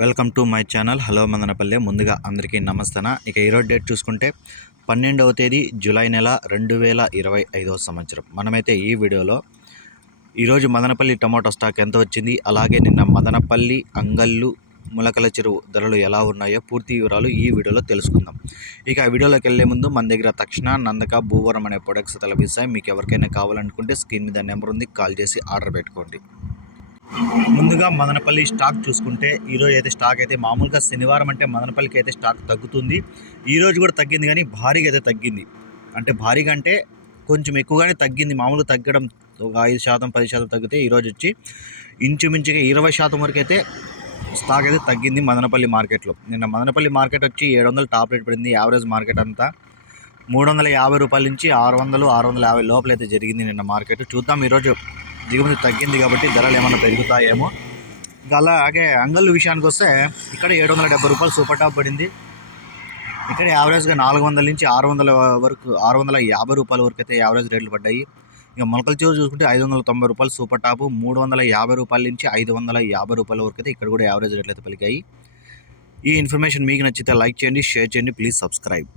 Welcome to my channel. Hello Madanapalle. ముందుగా అందరికీ నమస్తన. ఇక ఈరోజు డేట్ చూసుకుంటే పన్నెండవ తేదీ జూలై నెల రెండు వేల ఇరవై ఐదవ సంవత్సరం. మనమైతే ఈ వీడియోలో ఈరోజు మదనపల్లి టమాటో స్టాక్ ఎంత వచ్చింది అలాగే నిన్న మదనపల్లి అంగళ్ళు ములకల చెరువు ధరలు ఎలా ఉన్నాయో పూర్తి వివరాలు ఈ వీడియోలో తెలుసుకుందాం. ఇక ఆ వీడియోలోకి వెళ్ళే ముందు మన దగ్గర తక్షణ నందక భూవరం అనే ప్రొడక్ట్స్ తలపిస్తాయి మీకు ఎవరికైనా కావాలనుకుంటే స్క్రీన్ మీద నెంబర్ ఉంది కాల్ చేసి ఆర్డర్ పెట్టుకోండి. ముందుగా మదనపల్లి స్టాక్ చూసుకుంటే ఈరోజు అయితే స్టాక్ అయితే మామూలుగా శనివారం అంటే మదనపల్లికి అయితే స్టాక్ తగ్గుతుంది. ఈరోజు కూడా తగ్గింది కానీ భారీగా అయితే తగ్గింది. అంటే భారీగా అంటే కొంచెం ఎక్కువగానే తగ్గింది. మామూలుగా తగ్గడం ఒక ఐదు శాతం పది శాతం తగ్గితే ఈరోజు వచ్చి ఇంచుమించుగా ఇరవై శాతం వరకు అయితే స్టాక్ అయితే తగ్గింది మదనపల్లి మార్కెట్లో. నిన్న మదనపల్లి మార్కెట్ వచ్చి ఏడు వందలు టాప్ రేట్ పడింది. యావరేజ్ మార్కెట్ అంతా మూడు వందల యాభై రూపాయల నుంచి ఆరు వందలు ఆరు వందల యాభై లోపల అయితే జరిగింది నిన్న మార్కెట్. చూద్దాం ఈరోజు దిగుమతి తగ్గింది కాబట్టి ధరలు ఏమైనా పెరుగుతాయేమో. ఇంకా అలాగే అంగళ్ళు విషయానికి వస్తే ఇక్కడ ఏడు వందల డెబ్బై రూపాయలు సూపర్ టాప్ పడింది. ఇక్కడ యావరేజ్గా నాలుగు వందల నుంచి ఆరు వందల వరకు ఆరు వందల యాభై రూపాయల వరకు అయితే యావరేజ్ రేట్లు పడ్డాయి. ఇక మొలకల చివరి చూసుకుంటే ఐదు వందల తొంభై రూపాయలు సూపర్ టాప్ మూడు వందల యాభై రూపాయల నుంచి ఐదు వందల యాభై రూపాయల వరకు అయితే ఇక్కడ కూడా యావరేజ్ రేట్లు అయితే పలికాయి. ఈ ఇన్ఫర్మేషన్ మీకు నచ్చితే లైక్ చేయండి షేర్ చేయండి ప్లీజ్ సబ్స్క్రైబ్.